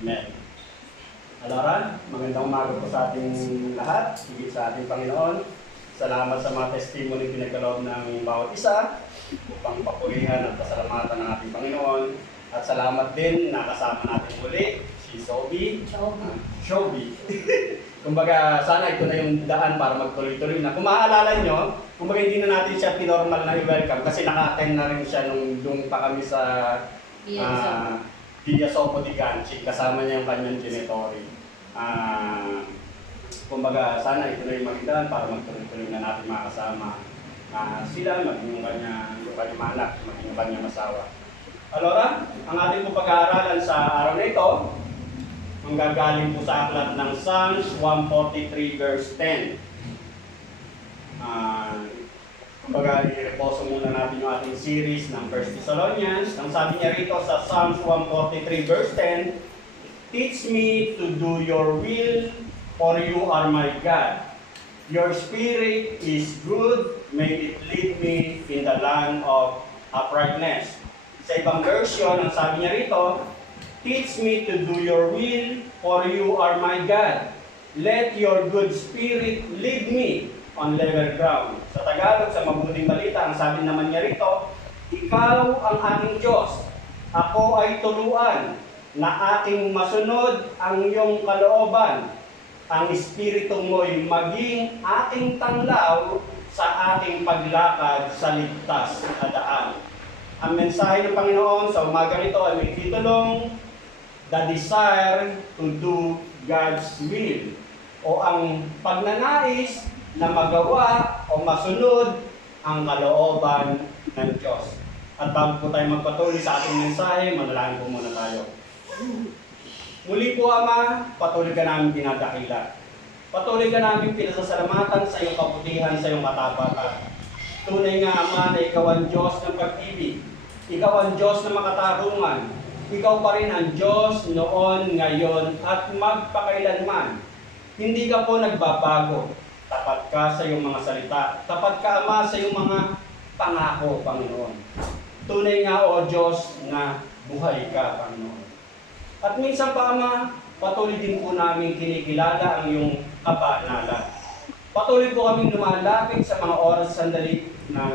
Amen. Alaran, magandang umaga po sa ating lahat, higit sa ating Panginoon. Salamat sa mga testimony pinagkaloob ng bawat isa upang papurihan at pasalamatan ng ating Panginoon. At salamat din na kasama natin muli si Sobi. Shobi. Kumbaga, sana ito na yung daan para magtuloy-tuloy na. Kung maaalala nyo, kumbaga hindi na natin siya pinormal na i-welcome kasi naka-attend na rin siya nung pa kami sa Villa Sopo di Ganchi. Kasama niya yung kanyang genitory. Kumbaga, sana ito na yung magdaan para magtuloy-tuloy na natin makasama sila, maging yung kanyang anak, maging yung kanyang asawa. Alora, ang ating po pag-aaralan sa araw na ito, manggagaling po sa aklat ng Psalms 143 verse 10. Kumbaga, i-reposo muna natin yung ating series ng 1 Thessalonians. Ang sabi niya rito sa Psalms 143 verse 10, "Teach me to do your will, for you are my God. Your spirit is good, may it lead me in the land of uprightness." Sa ibang version, ang sabi niya rito, "Teach me to do your will, for you are my God. Let your good spirit lead me on level ground." Sa Tagalog, sa mabuting balita, ang sabi naman niya rito, "Ikaw ang aking Diyos, ako ay turuan, na aking masunod ang iyong kalooban. Ang espiritu mo'y maging aking tanglaw sa aking paglakad sa ligtas na daan." Ang mensahe ng Panginoon sa umagang ito ay may titulong "The Desire to Do God's Will", o ang pagnanais na magawa o masunod ang kalooban ng Diyos. At bago po tayo magpatuloy sa ating mensahe, manalangin po muna tayo. Muli po, Ama, patuloy ka namin dinadakila. Patuloy ka namin pinasasalamatan sa iyong kabutihan, sa iyong katapatan. Tunay nga, Ama, na ikaw ang Diyos ng pag-ibig. Ikaw ang Diyos ng makatarungan. Ikaw pa rin ang Diyos noon, ngayon, at magpakailanman. Hindi ka po nagbabago. Tapat ka sa iyong mga salita. Tapat ka, Ama, sa iyong mga pangako, Panginoon. Tunay nga, O Diyos, na buhay ka, Panginoon. At minsan pa, Ama, patuloy din po namin kinikilala ang iyong kabanalan. Patuloy po kaming lumalapit sa mga oras sandali ng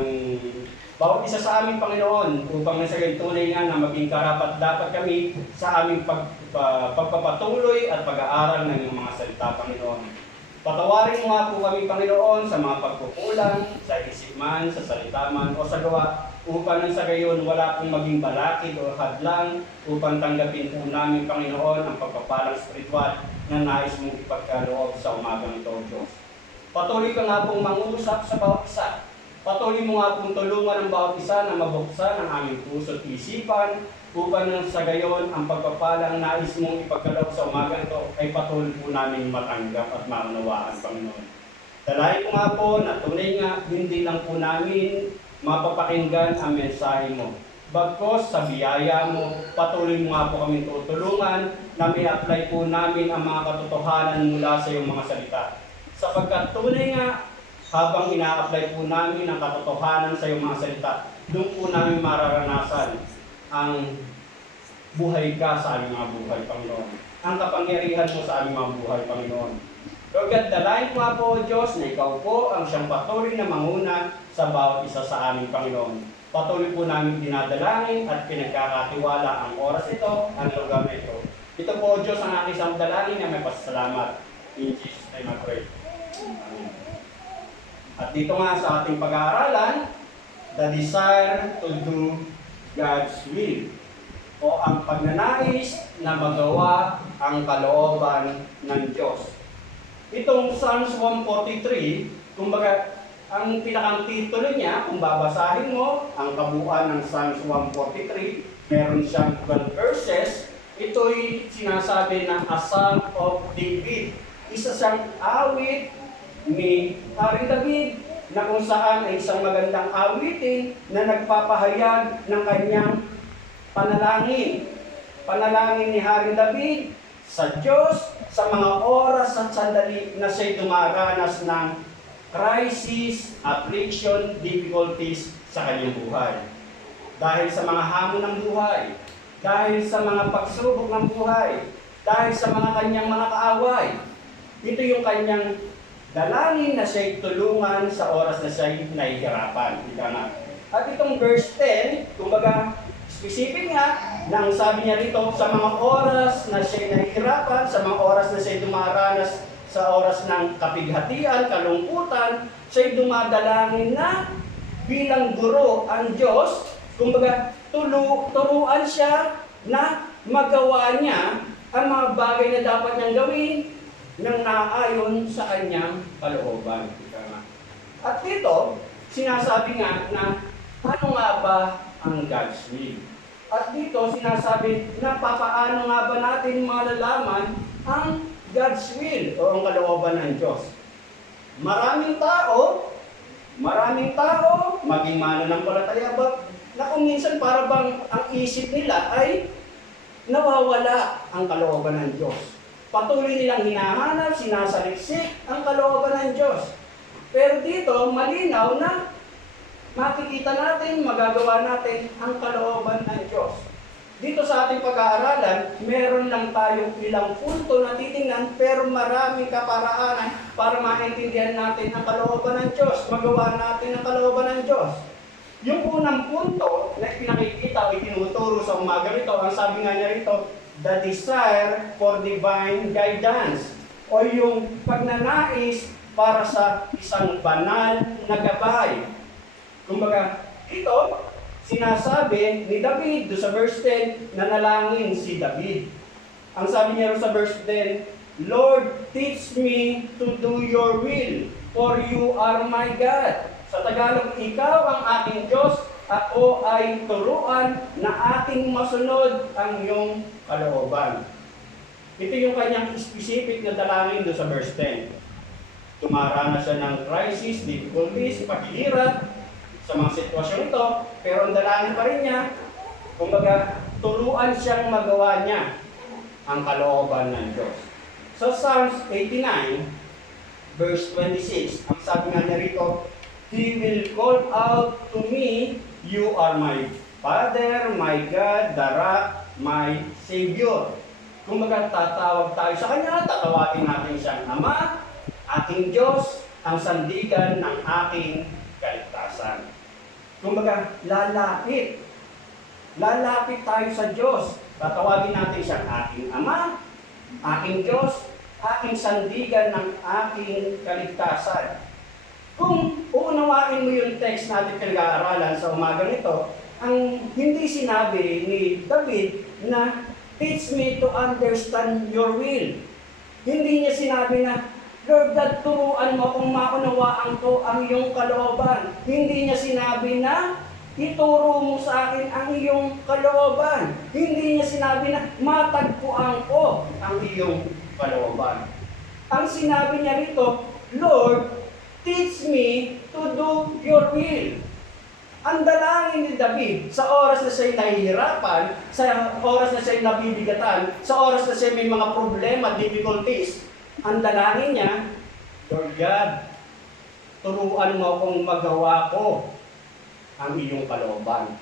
bawat isa sa aming Panginoon upang nasa tunay nga na maging karapat-dapat kami sa aming pagpapatuloy at pag-aaral ng iyong mga salita, Panginoon. Patawarin mo nga po kami, Panginoon, sa mga pagkukulang, sa isip man, sa salita man, o sa gawa, upang nang sa gayon wala pong maging balakid o hadlang upang tanggapin po namin, Panginoon, ang pagpapalang spiritual na nais mong ipagkaloob sa umagang ito, Diyos. Patuloy ka nga pong mangusap sa bawat isa. Patuloy mo nga pong tulungan ang bawat isa na mabuksan ang aming puso at isipan upang nang sa gayon ang pagpapalang nais mong ipagkaloob sa umagang ito ay patuloy po namin matanggap at maunawaan, Panginoon. Dalayan ko nga po na tunay nga hindi lang po namin mapapakinggan ang mensahe mo. Bagkos sa biyaya mo, patuloy mo nga po kami tutulungan na may apply po namin ang mga katotohanan mula sa iyong mga salita. Sapagkat tunay nga, habang ina-apply po namin ang katotohanan sa iyong mga salita, doon po namin mararanasan ang buhay ka sa aming mga buhay, Panginoon. Ang kapangyarihan mo sa aming mga buhay, Panginoon. Lord God, dalayan ko nga po, Diyos, na ikaw po ang siyang patuloy na manguna sa bawat isa sa aming Panginoon. Patuloy po namin dinadalangin at pinagkakatiwala ang oras ito, ang lugar na ito. Ito po, Diyos, ang aking isang dalangin na may pasasalamat. In Jesus' name I pray. Amen. At dito nga sa ating pag-aaralan, the desire to do God's will, o ang pagnanais na magawa ang kalooban ng Diyos. Itong Psalms 143, kumbaga, ang pinakang titulo niya, kung babasahin mo, ang kabuuan ng Psalms 143, meron siyang 12 verses. Ito'y sinasabi na a Psalm of David. Isa siyang awit ni Haring David na kung saan ay isang magandang awitin na nagpapahayag ng kanyang panalangin. Panalangin ni Haring David sa Diyos sa mga oras at sandali na siya'y dumaranas ng crisis, affliction, difficulties sa kanyang buhay. dahil sa mga hamon ng buhay, dahil sa mga pagsubok ng buhay, dahil sa mga kanyang mga kaaway. Ito yung kanyang dalangin na siya'y tulungan sa oras na siya'y nahihirapan. Ika nga. At itong verse 10, kumbaga, specific nga, na ang sabi niya rito, sa mga oras na siya'y nahihirapan, sa mga oras na siya'y dumaranas sa oras ng kapighatian, kalungkutan, siya'y dumadalangin na bilang guro ang Diyos, kumbaga, turuan siya na magawa niya ang mga bagay na dapat niyang gawin nang naayon sa kanyang kalooban. At dito, sinasabi nga na ano nga ba ang God's will? At dito, sinasabi na papaano nga ba natin malalaman ang God's will o ang kalooban ng Diyos? Maraming tao, maging mananampalataya ba, na kung minsan para bang ang isip nila ay nawawala ang kalooban ng Diyos. Patuloy nilang hinahanap, sinasaliksik ang kalooban ng Diyos. Pero dito, malinaw na makikita natin, magagawa natin ang kalooban ng Diyos. Dito sa ating pag-aaralan, meron lang tayong ilang punto na titingnan, pero maraming kaparaanan para maintindihan natin ang kalooban ng Diyos, magawa natin ang kalooban ng Diyos. Yung unang punto na pinakikita o itinuturo sa umaga nito, ang sabi nga niya rito, the desire for divine guidance, o yung pagnanais para sa isang banal na gabay. Kumbaga, ito, sinasabi ni David do sa verse 10, nanalangin si David. Ang sabi niya sa verse 10, Lord, teach me to do your will, for you are my God. Sa Tagalog, ikaw ang aking Diyos, ako ay turuan na ating masunod ang iyong kalooban. Ito yung kanyang specific na dalangin do sa verse 10. Tumaranas siya ng crisis, difficulties, paghihirap sa mga sitwasyon ito, pero ang dalangin pa rin niya, kumbaga, turuan siyang magawa niya ang kalooban ng Diyos. Sa Psalms 89, verse 26, ang sabi nga niya rito, He will call out to me, you are my Father, my God, the Rock, my Savior. Kumbaga, tatawag tayo sa Kanya, tatawagin natin siyang Ama, aking Diyos, ang sandigan ng aking kaligtasan. Kumbaga, lalapit tayo sa Diyos. Tatawagin natin siyang aking Ama, aking Diyos, aking sandigan ng aking kaligtasan. Kung uunawain mo yung text natin pinag-aaralan sa umaga nito, ang hindi sinabi ni David na teach me to understand your will. Hindi niya sinabi na, Lord God, turuan mo kung maunawaan ko ang iyong kalooban. Hindi niya sinabi na ituro mo sa akin ang iyong kalooban. Hindi niya sinabi na matagpuan ko ang iyong kalooban. Ang sinabi niya rito, Lord, teach me to do your will. Ang dalangin ni David sa oras na siya'y nahihirapan, sa oras na siya'y nabibigatan, sa oras na siya'y may mga problema, difficulties, ang dalangin niya, Lord God, turuan mo akong magawa ko ang iyong kalooban.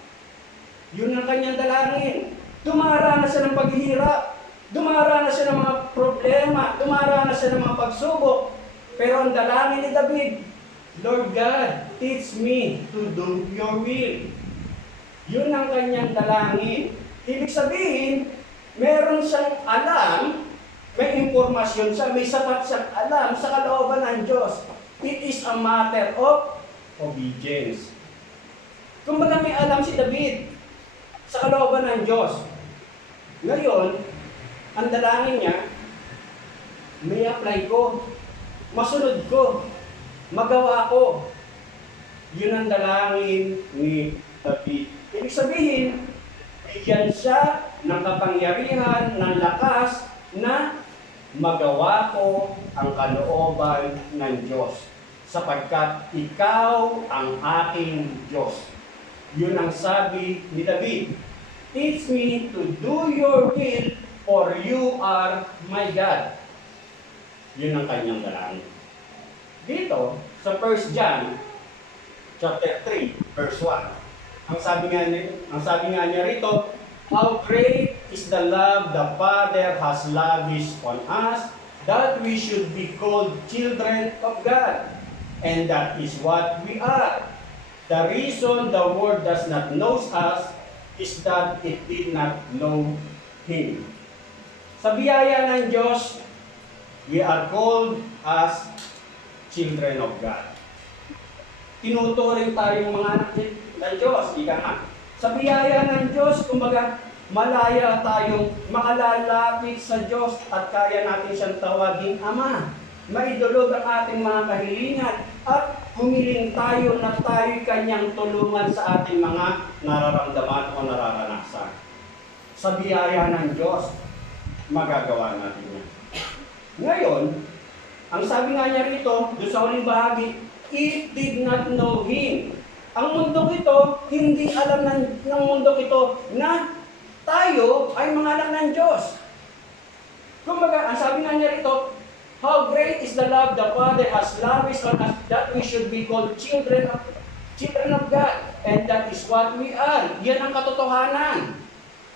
Yun ang kanyang dalangin. Dumaranas siya ng paghihirap, dumaranas siya ng mga problema, dumaranas siya ng mga pagsubok, pero ang dalangin ni David, Lord God, teach me to do your will. Yun ang kanyang dalangin. Ibig sabihin, meron siyang alam, may impormasyon siya, may sapat siyang alam sa kalooban ng Diyos. It is a matter of obedience. Kumbaga may alam si David sa kalooban ng Diyos. Ngayon, ang dalangin niya, may apply ko, masunod ko, magawa ko. Yun ang dalangin ni David. Ibig sabihin, bigyan siya ng kapangyarihan, ng lakas, na magawa ko ang kalooban ng Diyos. Sapagkat ikaw ang aking Diyos. Yun ang sabi ni David. Teach me to do your will, for you are my God. Yun ang kanyang dalangin. Dito, sa 1 John, chapter 3, verse 1, ang sabi nga niya rito, how great is the love the Father has lavished on us, that we should be called children of God. And that is what we are. The reason the world does not know us is that it did not know Him. Sa biyaya ng Diyos, we are called as children of God. Tinuturing tayong mga anak ng Diyos, ika nga. Sa biyaya ng Diyos, kumbaga, malaya tayong makalalapit sa Diyos at kaya natin siyang tawaging Ama. Maidulog ang ating mga kahilingan at humiling tayo na tayo'y kanyang tulungan sa ating mga nararamdaman o nararanasan. Sa biyaya ng Diyos, magagawa natin yan. Ngayon, ang sabi nga niya rito, doon sa huling bahagi, it did not know Him. Ang mundong ito, hindi alam ng mundong ito na tayo ay mga anak ng Diyos. Kumbaga, ang sabi nga niya rito, how great is the love the Father has lavished on us that we should be called children of God. And that is what we are. Yan ang katotohanan.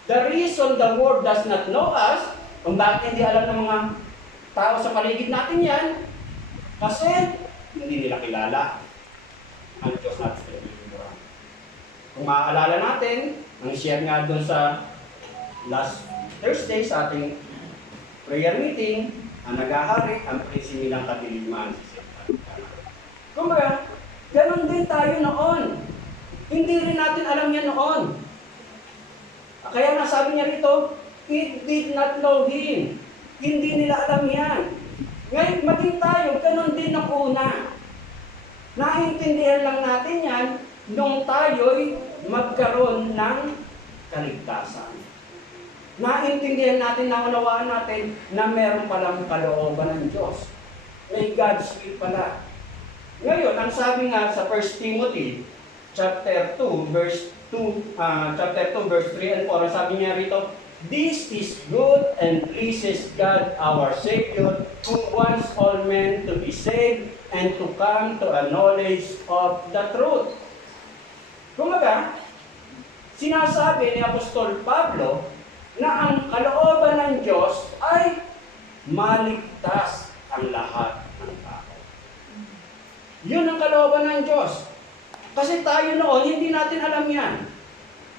The reason the world does not know us, kung bakit hindi alam ng mga tao sa paligid natin yan, kasi hindi nila kilala ang Diyos natin sa Pilipinas. Kung maaalala natin, ang share nga doon sa last Thursday sa ating prayer meeting, ang naghahari, ang prinsipyo ng kadiliman. Kumbaga, ganun din tayo noon. Hindi rin natin alam yan noon. Kaya nasabi niya rito, it did not know Him. Hindi nila alam yan. Ngayon, maging tayo, ganun din ang una. Naintindihan lang natin yan nung tayo'y magkaroon ng kaligtasan. Naintindihan natin, naunawaan natin na meron palang kalooban ng Diyos. May God's will pala. Ngayon, ang sabi nga sa 1 Timothy chapter 2 verse 3 and 4, ang sabi niya rito, this is good and pleases God our Savior, who wants all men to be saved and to come to a knowledge of the truth. Kumbaga, sinasabi ni Apostol Pablo na ang kalooban ng Diyos ay maligtas ang lahat ng tao. Yun ang kalooban ng Diyos. Kasi tayo noon, hindi natin alam yan.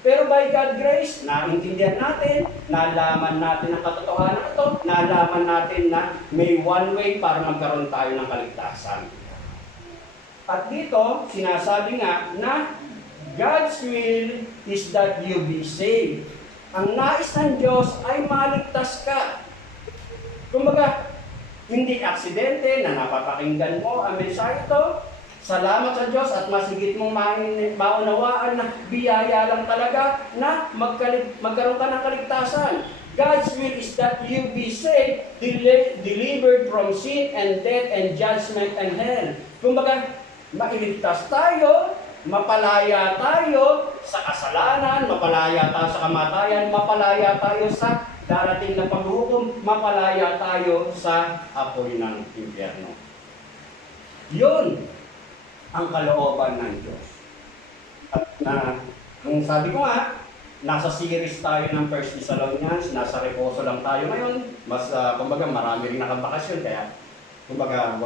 Pero by God's grace, naintindihan natin, nalaman natin ang katotohanan ito, nalaman natin na may one way para magkaroon tayo ng kaligtasan. At dito, sinasabi nga na God's will is that you be saved. Ang nais ng Diyos ay maligtas ka. Kumbaga, hindi aksidente na napapakinggan mo ang mensahe ito. Salamat sa Diyos at masigit mong maunawaan na biyaya lang talaga na magkaroon ka ng kaligtasan. God's will is that you be saved, delivered from sin and death and judgment and hell. Kumbaga, mailigtas tayo, mapalaya tayo sa kasalanan, mapalaya tayo sa kamatayan, mapalaya tayo sa darating na paghukom, mapalaya tayo sa apoy ng impyerno. Yun ang kalooban ng Diyos. At kung sabi ko nga, nasa series tayo ng 1 Thessalonians, nasa reposo lang tayo ngayon, mas kumbaga marami rin nakabakasyon, kaya kumbaga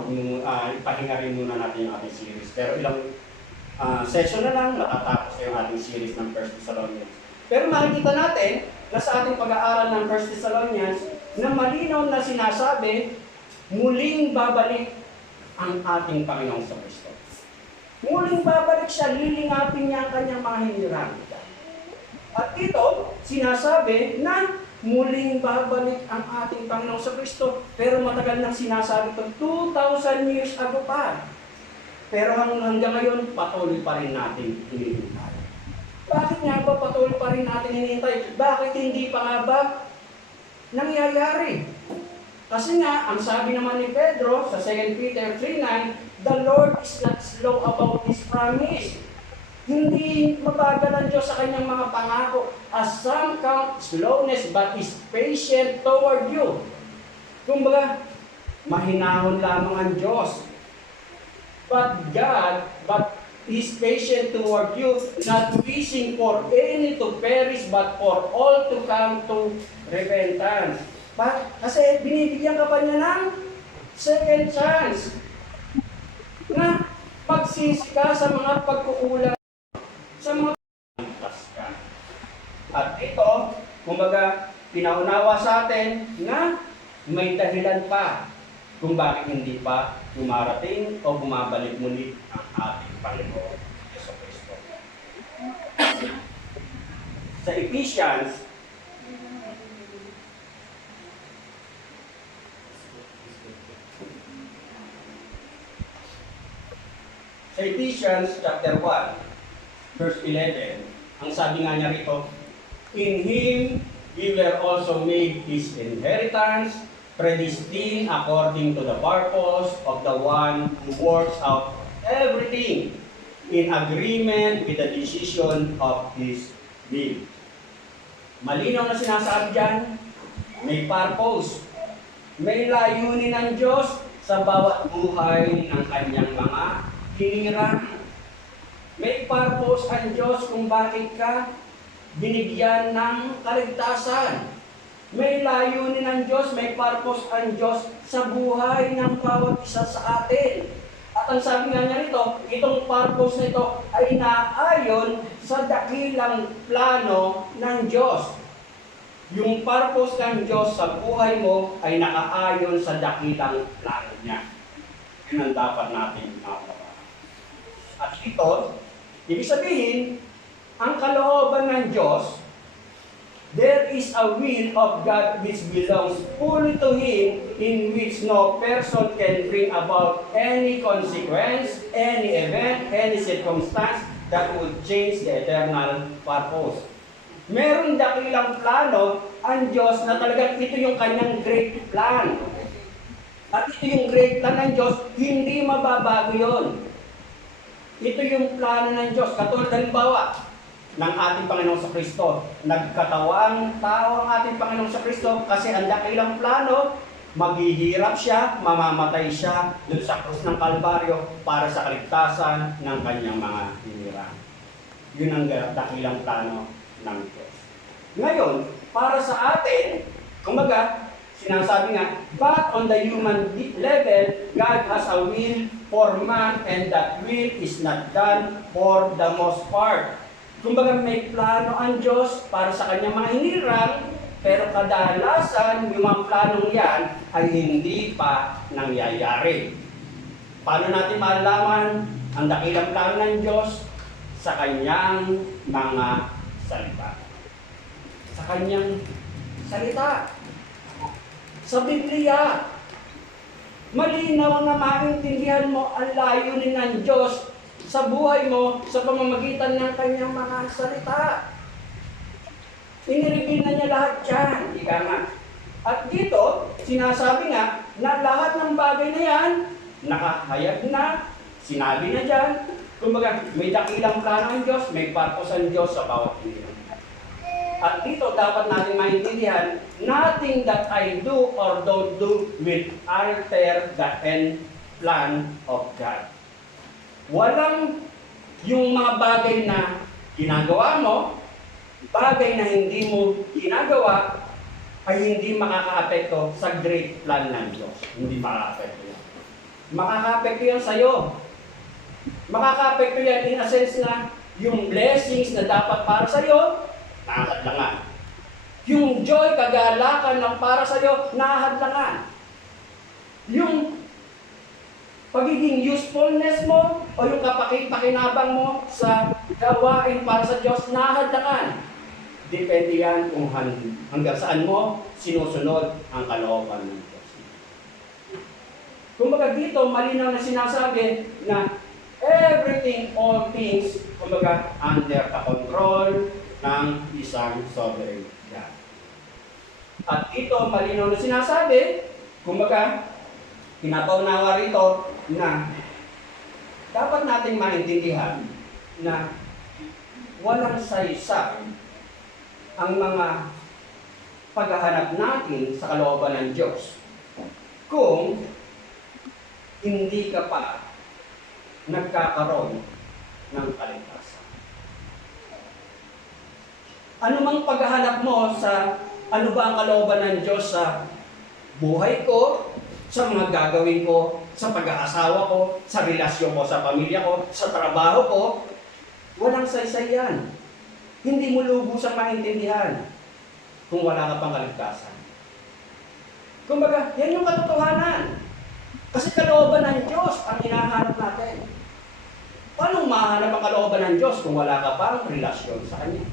ipahinga rin muna natin yung ating series. Pero ilang session na lang, matatapos yung ating series ng 1 Thessalonians. Pero makikita natin na sa ating pag-aaral ng 1 Thessalonians, na malinaw na sinasabi, muling babalik ang ating Panginoong Kristo. Muling babalik siya, lilingapin niya ang kanyang mga hinirang. At dito, sinasabi na muling babalik ang ating Panginoong Kristo. Pero matagal nang sinasabi ito, 2,000 years ago pa. Pero hanggang ngayon, patuloy pa rin natin hinihintay. Bakit nga ba patuloy pa rin natin hinihintay? Bakit hindi pa nga ba nangyayari? Kasi nga, ang sabi naman ni Pedro sa 2 Peter 3:9, the Lord is not slow about His promise. Hindi mabagal ang Diyos sa kanyang mga pangako. As some count slowness, but is patient toward you. Kumbaga, mahinahon lamang ang Diyos. But is patient toward you, not wishing for any to perish, but for all to come to repentance. Kasi binibigyan ka pa niya ng second chance na pagsisi ka sa mga pagkukulang, sa mga ka. At ito, kumbaga, pinaunawa sa atin na may dahilan pa kung bakit hindi pa dumarating o bumabalik muli ang ating Panginoon Yesu Cristo. Sa Ephesians chapter 1, verse 11, ang sabi nga niya rito, in Him we were also made His inheritance, predestined according to the purpose of the one who works out everything in agreement with the decision of His will. Malinaw na sinasabi dyan, may purpose, may layunin ng Diyos sa bawat buhay ng kanyang mga hinirang. May purpose ang Diyos kung bakit ka binigyan ng kaligtasan. May layunin ng Diyos, may purpose ang Diyos sa buhay ng bawat isa sa atin. At ang sabi nga niya rito, itong purpose nito ay naayon sa dakilang plano ng Diyos. Yung purpose ng Diyos sa buhay mo ay nakaayon sa dakilang plano niya. Yun ang dapat natin mapapagawa. At ito, ibig sabihin, ang kalooban ng Diyos, there is a will of God which belongs fully to Him, in which no person can bring about any consequence, any event, any circumstance that would change the eternal purpose. Meron dakilang plano ang Diyos na talagang ito yung kanyang great plan. At ito yung great plan ng Diyos, hindi mababago yun. Ito yung plano ng Diyos. Katulad halimbawa ng ating Panginoong sa Kristo. Nagkatawang tao ang ating Panginoong sa Kristo kasi ang dakilang plano, maghihirap siya, mamamatay siya doon sa krus ng Kalbaryo para sa kaligtasan ng kanyang mga hinirang. Yun ang dakilang plano ng Diyos. Ngayon, para sa atin, kumbaga, sinasabi nga, but on the human level, God has a will for man and that will is not done for the most part. Kumbaga may plano ang Diyos para sa kanyang mga hinirang, pero kadalasan yung mga planong yan ay hindi pa nangyayari. Paano natin malalaman ang dakilang plano ng Diyos? Sa kanyang mga salita. Sa kanyang salita. Sa Biblia. Malinaw na maintindihan mo ang layunin ng Diyos sa buhay mo sa pamamagitan ng kanyang mga salita. Inireveal na niya lahat yan. Ika nga. At dito, sinasabi nga na lahat ng bagay na yan, nakahayag na, sinabi na dyan. Kumbaga, may dakilang plano ang Diyos, may purpose ang Diyos sa bawat hinirang. At dito, dapat natin maintindihan, nothing that I do or don't do will alter the end plan of God. Walang yung mga bagay na ginagawa mo, bagay na hindi mo ginagawa, ay hindi makaka-apekto sa great plan ng Diyos. Hindi makaka-apekto yan. Makaka-apekto yan sa'yo. Makaka-apekto yan in a sense na yung blessings na dapat para sa'yo, nakahadlangan. Yung joy, kagalakan ng para sa'yo, nakahadlangan. Yung pagiging usefulness mo o yung kapakinabang mo sa gawain para sa Diyos, nakahadlangan. Depende yan kung hanggang saan mo sinusunod ang kalooban ng Diyos. Kumbaga dito, malinaw na sinasabi na everything, all things, kumbaga under the control ng isang sovereign God. At ito, malinaw na sinasabi, kumbaga, pinapaunawa rito na dapat nating maintindihan na walang saysay ang mga paghahanap natin sa kalooban ng Diyos kung hindi ka pa nagkakaroon ng kaligtasan. Ano mang paghahanap mo sa ano ba ang kalooban ng Diyos sa buhay ko, sa mga gagawin ko, sa pag-aasawa ko, sa relasyon ko, sa pamilya ko, sa trabaho ko, walang saysay yan. Hindi mo lubusang maintindihan kung wala ka pang kaligtasan. Kumbaga, yan yung katotohanan. Kasi kalooban ng Diyos ang hinahanap natin. Paano mahanap ang kalooban ng Diyos kung wala ka pang relasyon sa Kanya?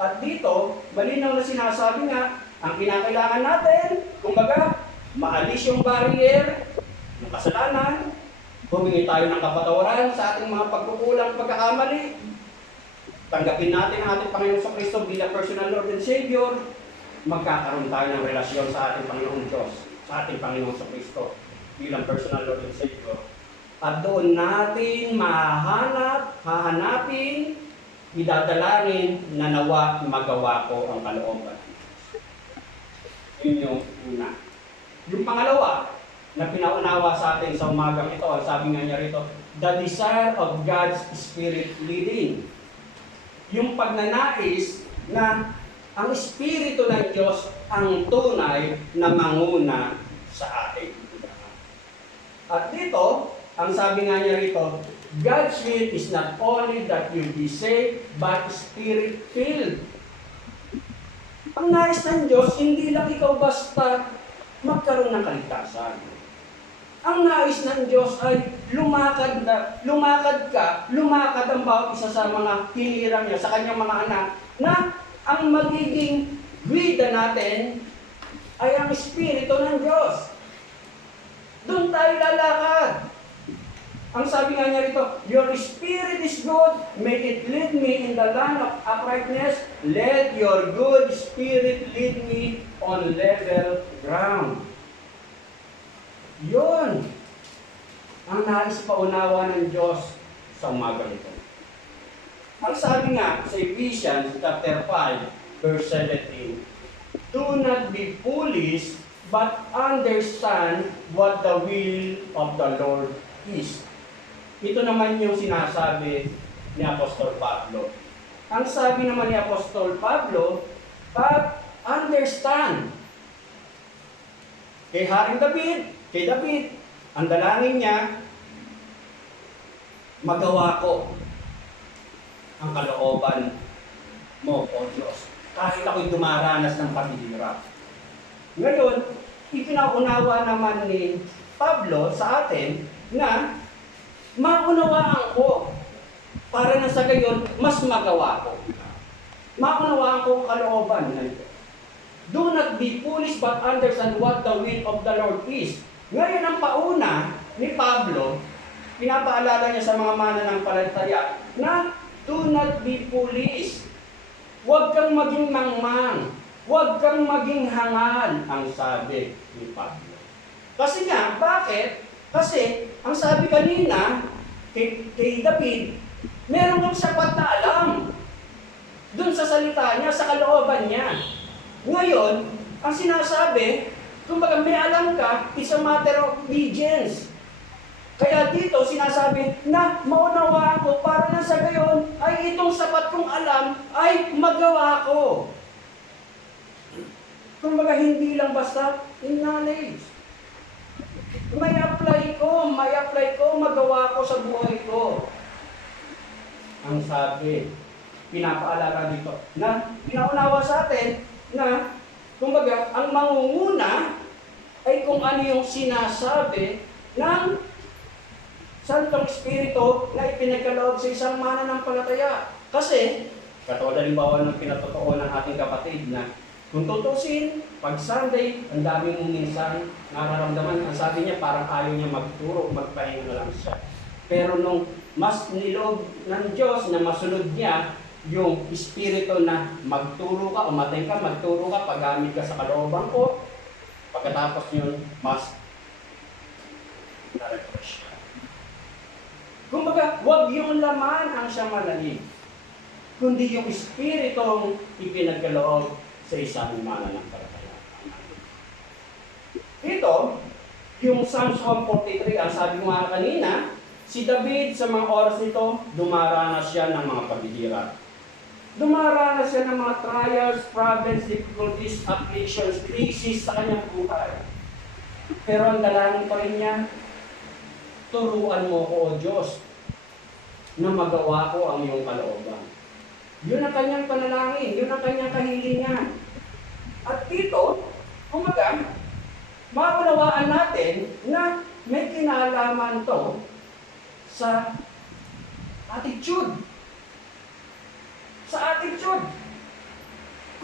At dito, malinaw na sinasabi nga, ang kinakailangan natin, kumbaga, maalis yung barrier, yung kasalanan, humingi tayo ng kapatawaran sa ating mga pagkukulang, pagkakamali, tanggapin natin ang ating Panginoon Kristo bilang personal Lord and Savior, magkakaroon tayo ng relasyon sa ating Panginoong Diyos, sa ating Panginoong Kristo bilang personal Lord and Savior. At doon natin hahanapin, idadalangin na nawa magawa ko ang kalooban. Yun yung una. Yung pangalawa, na pinaunawa sa atin sa umagang ito, sabi nga niya rito, the desire of God's Spirit leading. Yung pagnanais na ang Espiritu ng Diyos ang tunay na manguna sa atin. At dito, ang sabi nga niya rito, God's will is not only that you be saved, but Spirit-filled. Ang nais ng Diyos, hindi lang ikaw basta magkaroon ng kaligtasan. Ang nais ng Diyos ay lumakad ang bawat isa sa mga hinirang niya, sa kanyang mga anak, na ang magiging gwida natin ay ang Espiritu ng Diyos. Doon tayo lalakad. Ang sabi nga niya rito, your spirit is good, may it lead me in the land of uprightness, let your good spirit lead me on level ground. Yun ang nais paunawa ng Diyos sa umaga ito. Ang sabi nga sa Ephesians chapter 5, verse 17, do not be foolish, but understand what the will of the Lord is. Ito naman yung sinasabi ni Apostol Pablo. Ang sabi naman ni Apostol Pablo, but understand. Kay David, ang dalangin niya, magawa ko ang kalooban mo, O Diyos. Kahit ako'y dumaranas ng paghihirap. Ngayon, ipinaunawa naman ni Pablo sa atin na maunawaan ko para na sa gayon, mas magawa ko. Maunawaan ko ang kalooban ng Diyos. Do not be foolish but understand what the will of the Lord is. Ngayon ang pauna ni Pablo, pinapaalala niya sa mga mananampalataya na do not be foolish. Huwag kang maging mangmang. Huwag kang maging hangal, ang sabi ni Pablo. Kasi nga, bakit? Kasi, ang sabi kanina, kay David, meron kang sapat na alam dun sa salita niya, sa kalooban niya. Ngayon, ang sinasabi, kumbaga may alam ka, it's a matter of obedience. Kaya dito, sinasabi na maunawaan ko para na sa gayon ay itong sapat kong alam ay magawa ko. Kumbaga, hindi lang basta in knowledge. May apply ko, magawa ko sa buhay ko. Ang sabi, pinapaalala dito, na pinaunawa sa atin, na, kumbaga, ang mangunguna ay kung ano yung sinasabi ng Santong Espiritu na ipinagkaloob sa isang mananampalataya. Kasi, katulad halimbawa ng pinatotoo ng ating kapatid na kung tutusin, pag Sunday, ang dami mong minsan nararamdaman. Ang sabi niya, parang ayaw niya magturo, magpahinga lang siya. Pero nung mas niloob ng Diyos na masunod niya yung Espiritu na magturo ka, umatay ka, magturo ka, paggamit ka sa kalooban ko, pagkatapos yun, mas na-refresh ka. Kumbaga, huwag yung laman ang siyang manalig, kundi yung Espiritong ipinagkaloob sa isang mananampalataya. Ito, yung Psalms 143, ang sabi mo nga kanina, Si David sa mga oras nito, dumaranas siya ng mga paghihirap. Dumaranas siya ng mga trials, problems, difficulties, afflictions, crisis sa kanyang buhay. Pero ang dalangin pa rin niya, turuan mo ko, O Diyos, na magawa ko ang iyong kalooban. Yun ang kanyang panalangin, yun ang kanyang kahilingan. At dito, kumaga, maunawaan natin na may kinalaman to sa attitude. Sa attitude.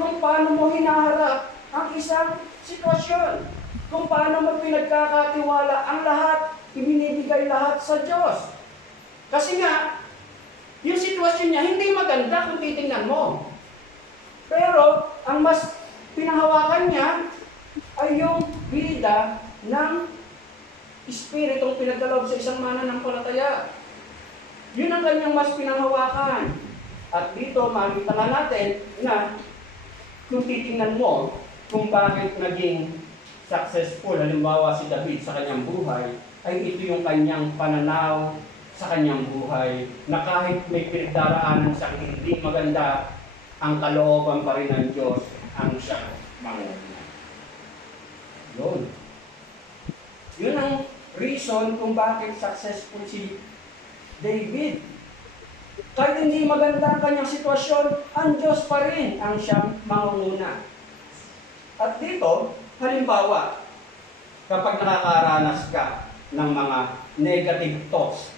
Kung paano mo hinaharap ang isang sitwasyon. Kung paano mo pinagkakatiwala ang lahat, ibinibigay lahat sa Diyos. Kasi nga, yung sitwasyon niya hindi maganda kung titingnan mo. Pero, ang mas pinanghawakan niya ay yung vida ng Espiritong pinagkaloob sa isang mananampalataya. Yun ang kanyang mas pinanghawakan. At dito, makikita nga natin na kung titingnan mo kung bakit naging successful, halimbawa si David sa kanyang buhay, ay ito yung kanyang pananaw sa kanyang buhay, na kahit may pinagdaraanan sa hindi maganda, ang kalooban pa rin ng Diyos ang siya manguna. Yun. Yun ang reason kung bakit successful si David. Kahit hindi maganda ang kanyang sitwasyon, ang Diyos pa rin ang siyang mangunguna. At dito, halimbawa, kapag nakakaranas ka ng mga negative thoughts,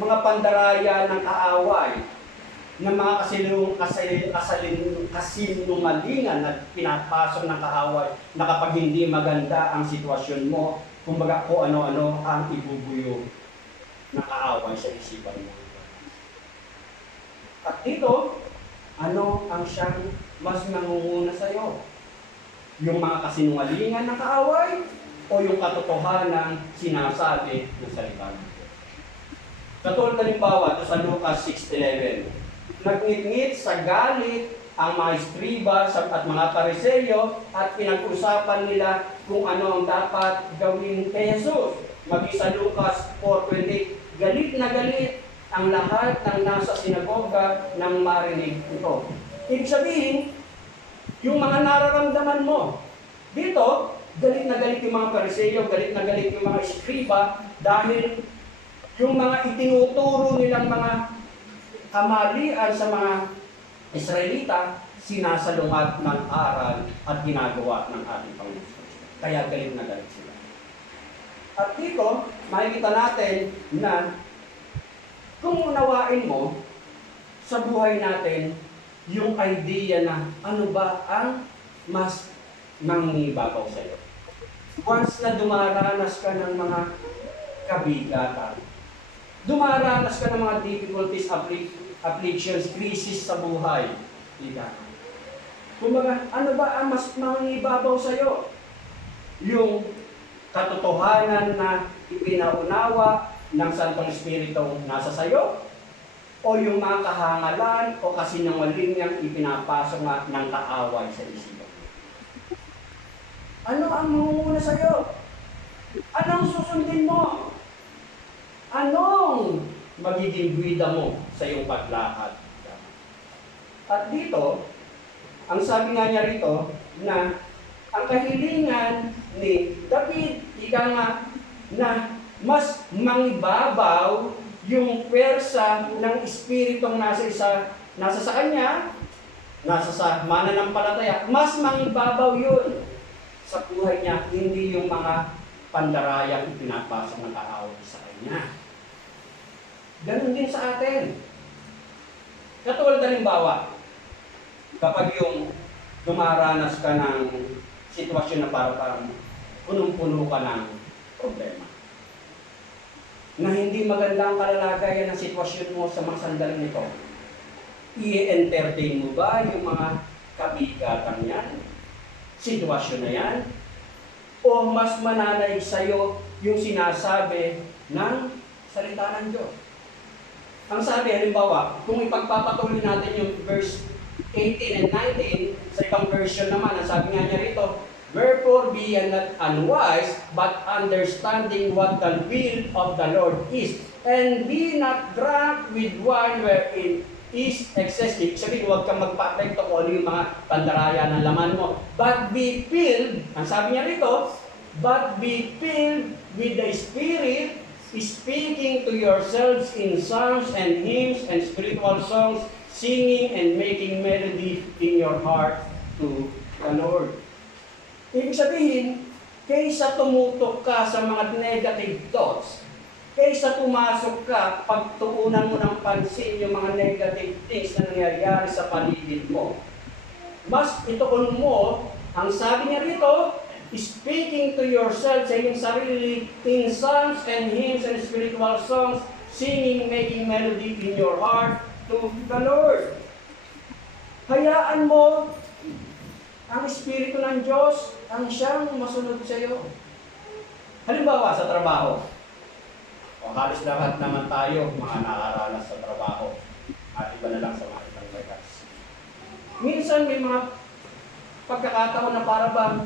mga pandaraya ng kaaway, ng mga kasinungalingan na pinapasok ng kaaway, na kapag hindi maganda ang sitwasyon mo, kumbaga kung ano-ano ang ibubuyo ng kaaway sa isipan mo. At dito, ano ang siyang mas nangunguna sa iyo? Yung mga kasinungalingan ng kaaway o yung katotohanan sinasabi ng salita ng Diyos? Katulad halimbawa sa Lucas 6:11, nagngit-ngit sa galit ang mga eskriba at mga pariseyo at pinag-usapan nila kung ano ang dapat gawin kay Jesus. Mag-isa Lucas 4:20, galit na galit ang lahat ng nasa sinagoga nang marinig ito. Ibig sabihin, yung mga nararamdaman mo, dito, galit na galit yung mga pariseyo, galit na galit yung mga eskriba, dahil yung mga itinuturo nilang mga kamalian sa mga Israelita, sinasalungat ng aral at ginagawa ng ating Panginoon. Kaya galit na galit sila. At dito, makikita natin na kung unawain mo sa buhay natin yung idea na ano ba ang mas nangingibabaw sa iyo. Once na dumaranas ka ng mga kabigatan, dumaranas ka ng mga difficulties, afflictions, crisis sa buhay. Kumbaga, ano ba ang mas mangingibabaw sa iyo? Yung katotohanan na ipinaunawa ng Santong Espiritu nasa sayo, o yung mga kahangalan o kasinungalingang ipinapasok ng kaaway sa isipan? Ano ang mangunguna sa iyo? Anong susundin mo? Anong magiging gwida mo sa iyong paglakad? At dito, ang sabi nga niya rito, na ang kahilingan ni David, ika nga, na mas mangibabaw yung pwersa ng espiritong nasa sa kanya, nasa sa mananampalataya, mas mangibabaw yun sa buhay niya, hindi yung mga pandarayang ipinapasok ng kaaway sa kanya. Ganun din sa atin. Katulad halimbawa, kapag yung dumaranas ka ng sitwasyon na parang punong-puno ka ng problema, na hindi maganda ang kalalagayan ng sitwasyon mo sa mga sandaling nito, i-entertain mo ba yung mga kabigatan yan? Sitwasyon na yan? O mas mananay sa'yo yung sinasabi ng salita ng Diyos? Ang sabi, halimbawa, kung ipagpapatuloy natin yung verse 18 and 19, sa ibang version naman, ang sabi nga niya rito, Wherefore be ye not unwise, but understanding what the will of the Lord is. And be not drunk with wine wherein is excessive. Sabihin, huwag kang magpa-apekto kung ano yung mga pandaraya ng laman mo. But be filled, ang sabi niya rito, but be filled with the Spirit, speaking to yourselves in psalms and hymns and spiritual songs, singing and making melody in your heart to the Lord. Ibig sabihin, kaysa tumutok ka sa mga negative thoughts, kaysa pumasok ka, pagtuunan mo ng pansin yung mga negative things na nangyayari sa paligid mo, mas ituon mo, ang sabi niya rito, speaking to yourself sa iyong sarili in psalms and hymns and spiritual songs, singing, making melody in your heart to the Lord. Hayaan mo ang Espiritu ng Diyos ang siyang masunod sa iyo. Halimbawa, sa trabaho. O halos lahat naman tayo mga nakaranas sa trabaho. At iba na lang sa mga ibang batas. Minsan may mga pagkakataon na para bang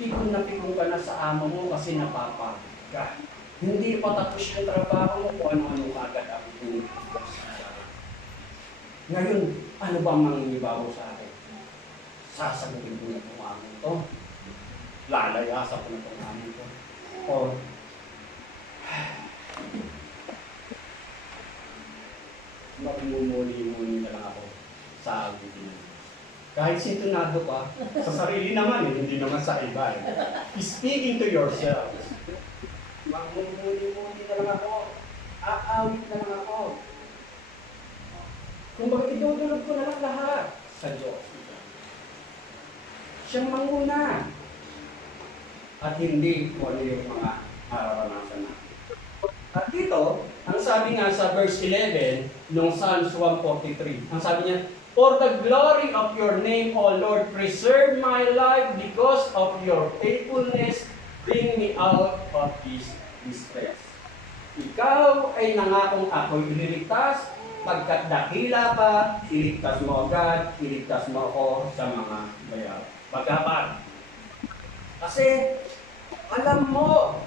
pikon na pikon ka na sa amo mo kasi napapagod ka. Hindi pa tapos yung trabaho mo kung ano-ano agad ang tulog. Ngayon, ano bang mangingibabaw sa akin? Sasagutin ko na itong amo to. Lalayasan ko na itong amo to. O, magmumuli-muli na lang ako sa agutin. Kahit sintonado ka, sa sarili naman hindi naman sa iba. Speaking to yourself. Magmumuli-muli na lang ako. Aawit na lang ako. Kung bakit idudulog ko na lang lahat sa Diyos. Siyang manguna. At hindi kung ano yung mga mararanasan natin. At dito, ang sabi nga sa verse 11, nung Psalms 143, ang sabi niya, for the glory of your name, O Lord, preserve my life because of your faithfulness, bring me out of this distress. Ikaw ay nangakong ako'y ililigtas, pagkat dakila ka, iligtas mo agad, iligtas mo ako sa mga pagkapat. Kasi, alam mo,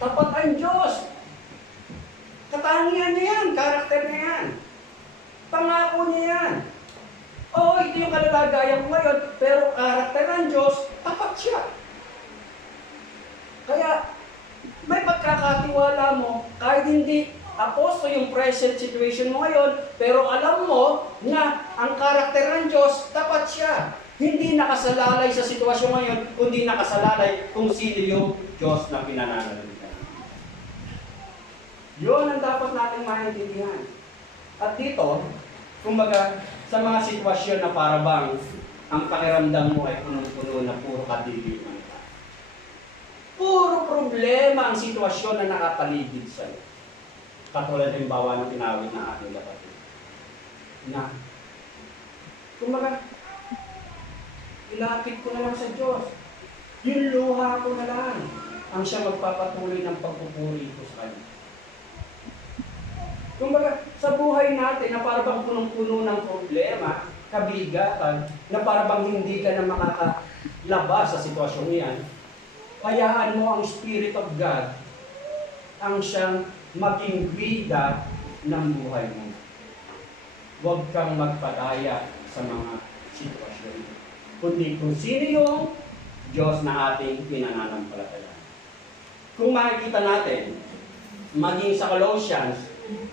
tapat ang Diyos. Katangian niya yan, karakter niya yan. Pangako niya yan. Oo, ito yung kalalagayan ko ngayon, pero karakter ng Diyos, tapat siya. Kaya, may pagkakatiwala mo, kahit hindi aposto yung present situation mo ngayon, pero alam mo na ang karakter ng Diyos, tapat siya. Hindi nakasalalay sa sitwasyon ngayon, kundi nakasalalay kung sino yung Diyos na pinananaligtan. Yun ang dapat natin maintindihan. At dito, kumbaga, sa mga sitwasyon na parabang ang pakiramdam mo ay punong-puno na puro kadiliman ka. Puro problema ang sitwasyon na nakapaligid sa'yo. Katulad ng bawa ng pinawid ng ating kapatid. Na, kumbaga, ilapit ko na lang sa Diyos. Yung luha ko na lang ang siya magpapatuloy ng pagpupuri ko sa Kanya. Kumbaga, sa buhay natin na parang punong-puno ng problema, kabigatan, na parang hindi ka na makakalabas sa sitwasyon niyan, hayaan mo ang Spirit of God ang siyang maging bida ng buhay mo. Huwag kang magpadaya sa mga sitwasyon. Kundi kung sino yung Diyos na ating pinananampalataya. Kung makikita natin, maging sa Colossians,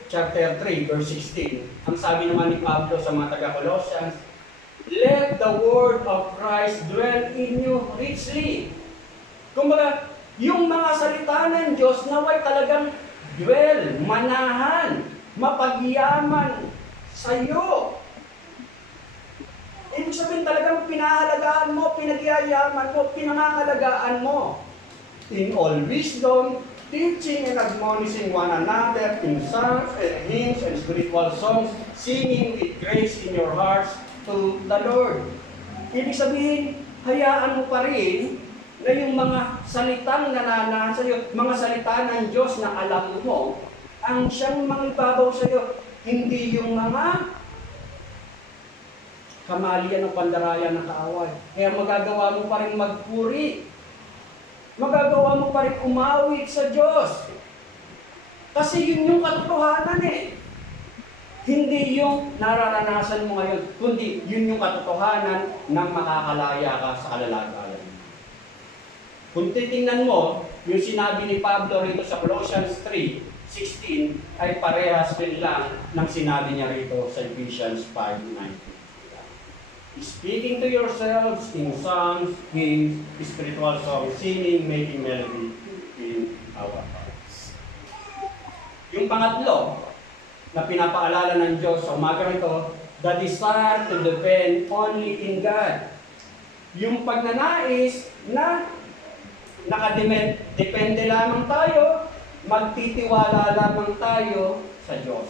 chapter 3, verse 16, ang sabi naman ni Pablo sa mga taga-Colossians, let the word of Christ dwell in you richly. Kumbaga, yung mga salita ng Diyos naway talagang dwell, manahan, mapagyaman sa iyo. Ibig sabihin talagang pinahalagaan mo, pinagyayaman mo, pinangangalagaan mo. In all wisdom, teaching and admonishing one another in psalms and hymns and spiritual songs, singing with grace in your hearts to the Lord. Ibig sabihin, hayaan mo pa rin na yung mga salitang nananahan sa iyo, mga salita ng Diyos na alam mo, ang siyang mangibabaw sa iyo, hindi yung mga kamalian o pandarayan ng kaaway. Kaya magagawa mo pa rin magpuri. Magagawa mo pa rin umawit sa Diyos. Kasi yun yung katotohanan eh. Hindi yung nararanasan mo ngayon, kundi yun yung katotohanan ng makakalaya ka sa kalalagayan. Kung titingnan mo, yung sinabi ni Pablo rito sa Colossians 3:16 ay parehas din lang ng sinabi niya rito sa Ephesians 5:9. Speaking to yourselves in songs, hymns, spiritual songs, singing, making melody in our hearts. Yung pangatlo na pinapaalala ng Diyos sa umaga ito, the desire to depend only in God. Yung pagnanais na nakadepende lamang tayo, magtitiwala lamang tayo sa Diyos.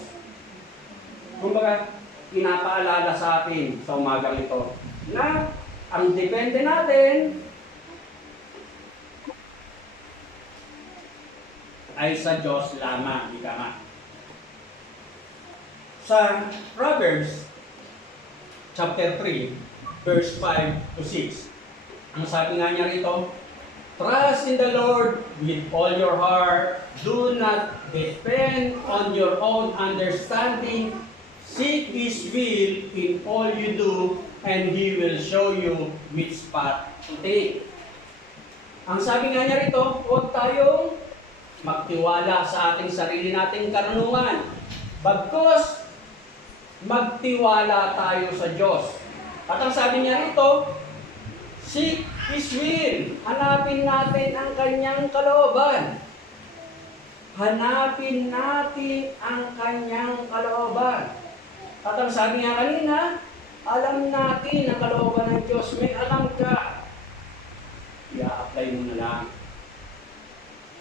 Kumbaga, pinapaalala sa atin sa umagang ito na ang depende natin ay sa Diyos lamang, ika nga. Sa Proverbs chapter 3, verse 5 to 6, ang sabi nga niya rito, trust in the Lord with all your heart, do not depend on your own understanding, seek His will in all you do, and He will show you which path to take. Ang sabi nga niya rito, huwag tayong magtiwala sa ating sarili nating karunungan. Bagkus, magtiwala tayo sa Diyos. At ang sabi niya rito, seek His will. Hanapin natin ang Kanyang kalooban. Hanapin natin ang Kanyang kalooban. At ang sabi nga kanina, alam natin ang kalooban ng Diyos. May alam ka. I-apply mo na lang.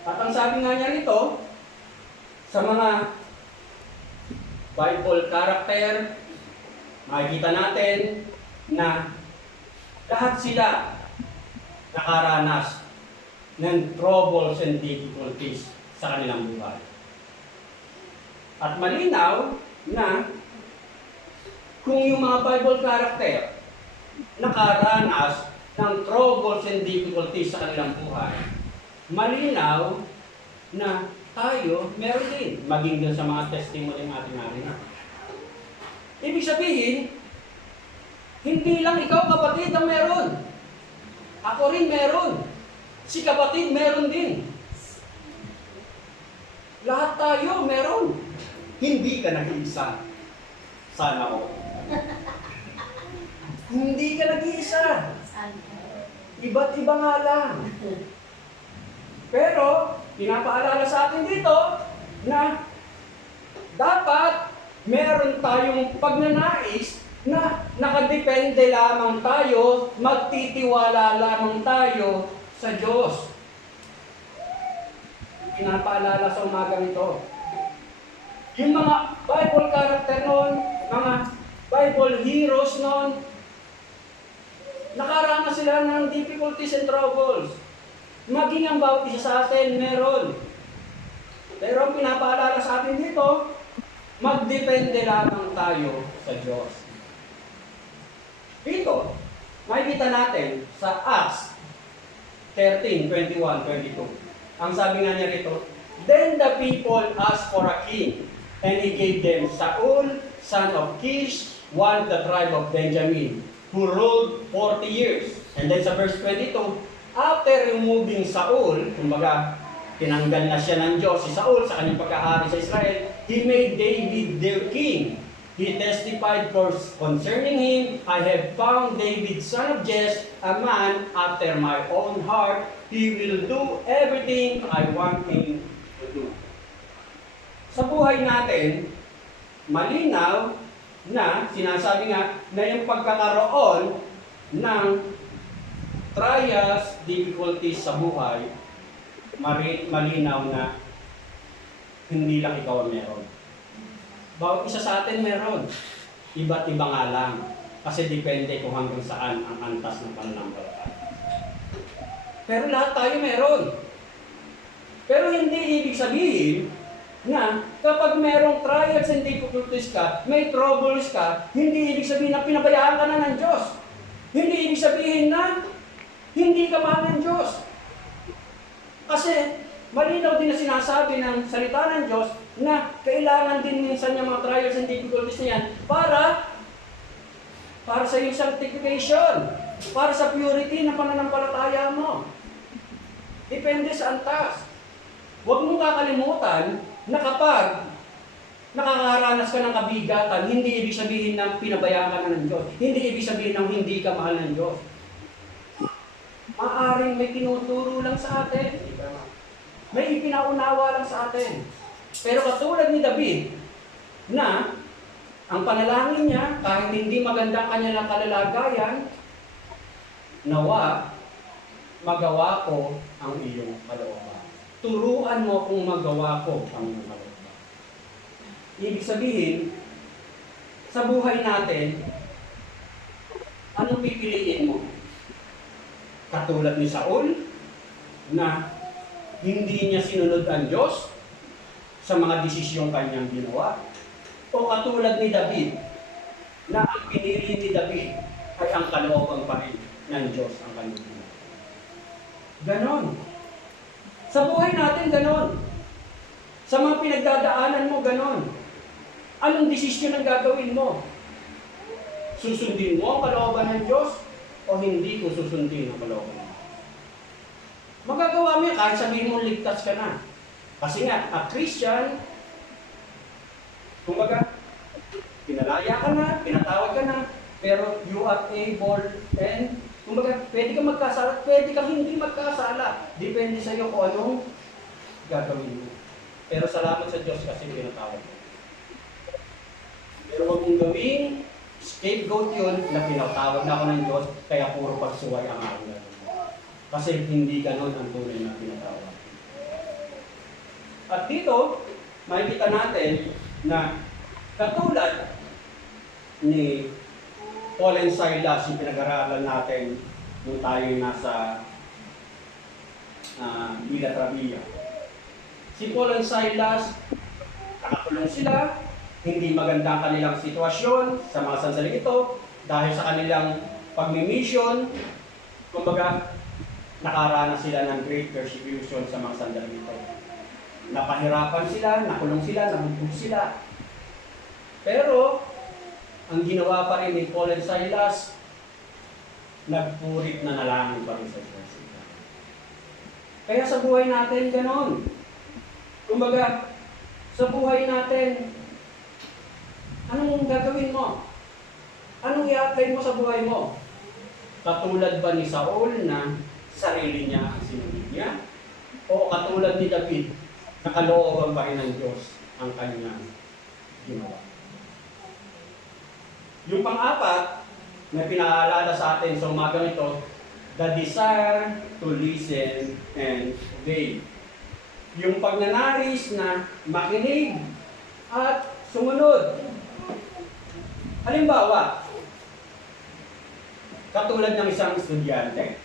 At ang sabi nga niya rito, sa mga Bible character, makikita natin na lahat sila nakaranas ng troubles and difficulties sa kanilang buhay. At malinaw na kung yung mga Bible character nakaranas ng troubles and difficulties sa kanilang buhay, malinaw na tayo meron din, maging dun sa mga testimony natin natin. Ibig sabihin, hindi lang ikaw kapatid ang meron. Ako rin meron. Si kapatid meron din. Lahat tayo meron. Hindi ka nag-iisa. Sana ko. Hindi ka nag-iisa. Iba't iba nga lang. Pero, pinapaalala sa atin dito na dapat meron tayong pagnanais na nakadepende lamang tayo, magtitiwala lamang tayo sa Diyos. Pinapaalala sa umagang ito. Yung mga Bible character noon, mga Bible heroes noon, nakaranas sila ng difficulties and troubles. Maging ang bawat isa sa atin, meron. Pero ang pinapaalala sa atin dito, magdepende lamang tayo sa Diyos. Dito, makikita natin sa Acts 13:21-22. Ang sabi nga niya rito, then the people asked for a king, and he gave them Saul, son of Kish, one of the tribe of Benjamin, who ruled 40 years. And then sa verse 22, after removing Saul, kumbaga, tinanggal na siya ng Diyos si Saul sa kanyang pagkahari sa Israel, He made David their king. He testified concerning him, I have found David, son of Jesse, a man after my own heart. He will do everything I want him to do. Sa buhay natin, malinaw na sinasabi nga na yung pagkakaroon ng trials, difficulties sa buhay, malinaw na hindi lang ikaw ang meron. Bawat isa sa atin meron. Iba't iba nga lang. Kasi depende kung hanggang saan ang antas ng pananampalataya. Pero lahat tayo meron. Pero hindi ibig sabihin na kapag merong trials and difficulties ka, may troubles ka, hindi ibig sabihin na pinabayaan ka na ng Diyos. Hindi ibig sabihin na hindi ka mahal ng Diyos. Kasi malinaw din na sinasabi ng salita ng Diyos na kailangan din minsan yung mga trials and difficulties na yan para sa iyong sanctification, para sa purity ng pananampalataya mo. Depende sa antas. Huwag mong kakalimutan na kapag nakakaranas ka ng kabigatan, hindi ibig sabihin na pinabayaan ka na ng Diyos. Hindi ibig sabihin na hindi ka mahal ng Diyos. Maaring may tinuturo lang sa atin. May ipinaunawa lang sa atin. Pero katulad ni David, na ang panalangin niya, kahit hindi maganda ang kanyang kalalagayan, nawa, magawa ko ang iyong kalooban. Turuan mo kung magawa ko ang iyong kalooban. Ibig sabihin, sa buhay natin, anong pipiliin mo? Katulad ni Saul, na hindi niya sinunod ang Diyos sa mga desisyong kanyang ginawa. O katulad ni David, na ang pinili ni David ay ang kalooban pa rin ng Diyos ang kanyang ginawa. Ganon. Sa buhay natin, ganon. Sa mga pinagdadaanan mo, ganon. Anong desisyon ang gagawin mo? Susundin mo ang kalooban ng Diyos o hindi ko susundin ang kalooban ng Diyos? Magagawa mo yan kahit sabihin mo ligtas ka na. Kasi nga, a Christian, kumbaga, pinalaya ka na, pinatawad ka na, pero you are able and, kumbaga, pwede ka magkasala, pwede ka hindi magkasala. Depende sa iyo kung anong gagawin mo. Pero salamat sa Diyos kasi pinatawad mo. Pero huwag mong gawing scapegoat yun na pinatawad na ako ng Diyos, kaya puro pagsuway ang aking gagawin. Kasi hindi ganon ang tunay na pinatawad. At dito, makikita natin na katulad ni Paul and Silas, yung pinag-aralan natin nung tayo nasa Villa Trabilla. Si Paul and Silas, nakakulong sila, hindi maganda ang kanilang sitwasyon sa mga sandaling ito dahil sa kanilang pagmi-mission, kumbaga, nakaranas sila ng great persecution sa mga sandaling ito. Napahirapan sila, nakulong sila, nabugbog sila. Pero, ang ginawa pa rin ni Paul and Silas, nagpurit na nalangin pa rin sa Diyos. Kaya sa buhay natin, ganon. Kumbaga, sa buhay natin, anong gagawin mo? Anong i-apply mo sa buhay mo? Katulad ba ni Saul na sarili niya ang sinunod niya? O katulad ni David, nakalooban pa rin ng Diyos ang kanyang ginawa? Yung pang-apat na pinaalala sa atin sa umagang ito, the desire to listen and obey. Yung pagnanaris na makinig at sumunod. Halimbawa, katulad ng isang estudyante.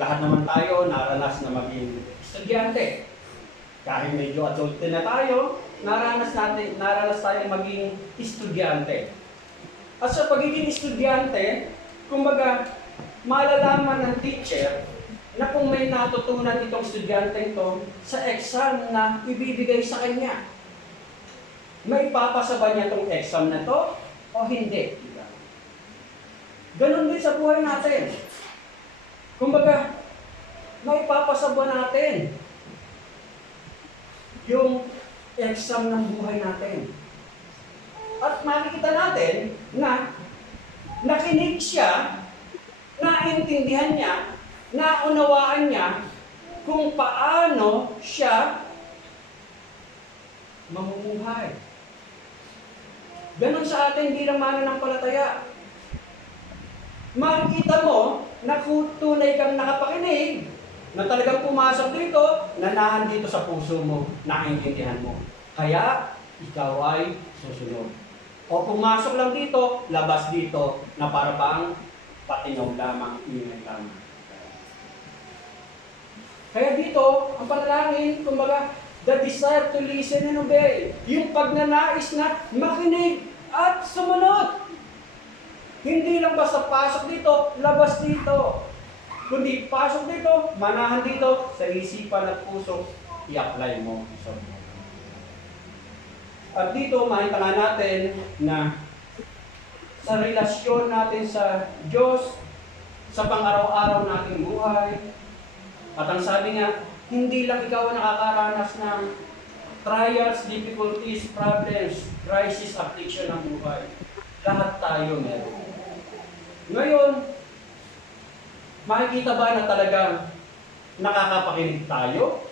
Lahat naman tayo naranas na maging estudyante. Kahit medyo adult na tayo, naranas tayo maging estudyante. At sa pagiging estudyante, kumbaga, malalaman ng teacher na kung may natutunan itong estudyante ito sa exam na ibibigay sa kanya. May papasa ba niya itong exam na to o hindi? Ganon din sa buhay natin. Kumbaga, may papasa ba natin yung exam ng buhay natin? At makikita natin na nakinig siya, naintindihan niya, naunawaan niya kung paano siya mamumuhay. Ganon sa atin bilang mananampalataya. Makikita mo na tunay kang nakapakinig, na talagang pumasok dito, nanahan dito sa puso mo, naintindihan mo. Kaya, ikaw ay susunod. O pumasok lang dito, labas dito, na para bang patinaw lamang, ingay lamang. Kaya dito, ang panalangin, kumbaga, The desire to listen and obey. Yung pagnanais na makinig at sumunod. Hindi lang basta pasok dito, labas dito. Kundi pasok dito, manahan dito, sa isipan at puso, i-apply mo. At dito, makita nga natin na sa relasyon natin sa Diyos, sa pang-araw-araw nating buhay, at ang sabi nga, hindi lang ikaw ang nakakaranas ng trials, difficulties, problems, crisis, affliction ng buhay. Lahat tayo meron. Ngayon, makikita ba na talagang nakakapakinig tayo?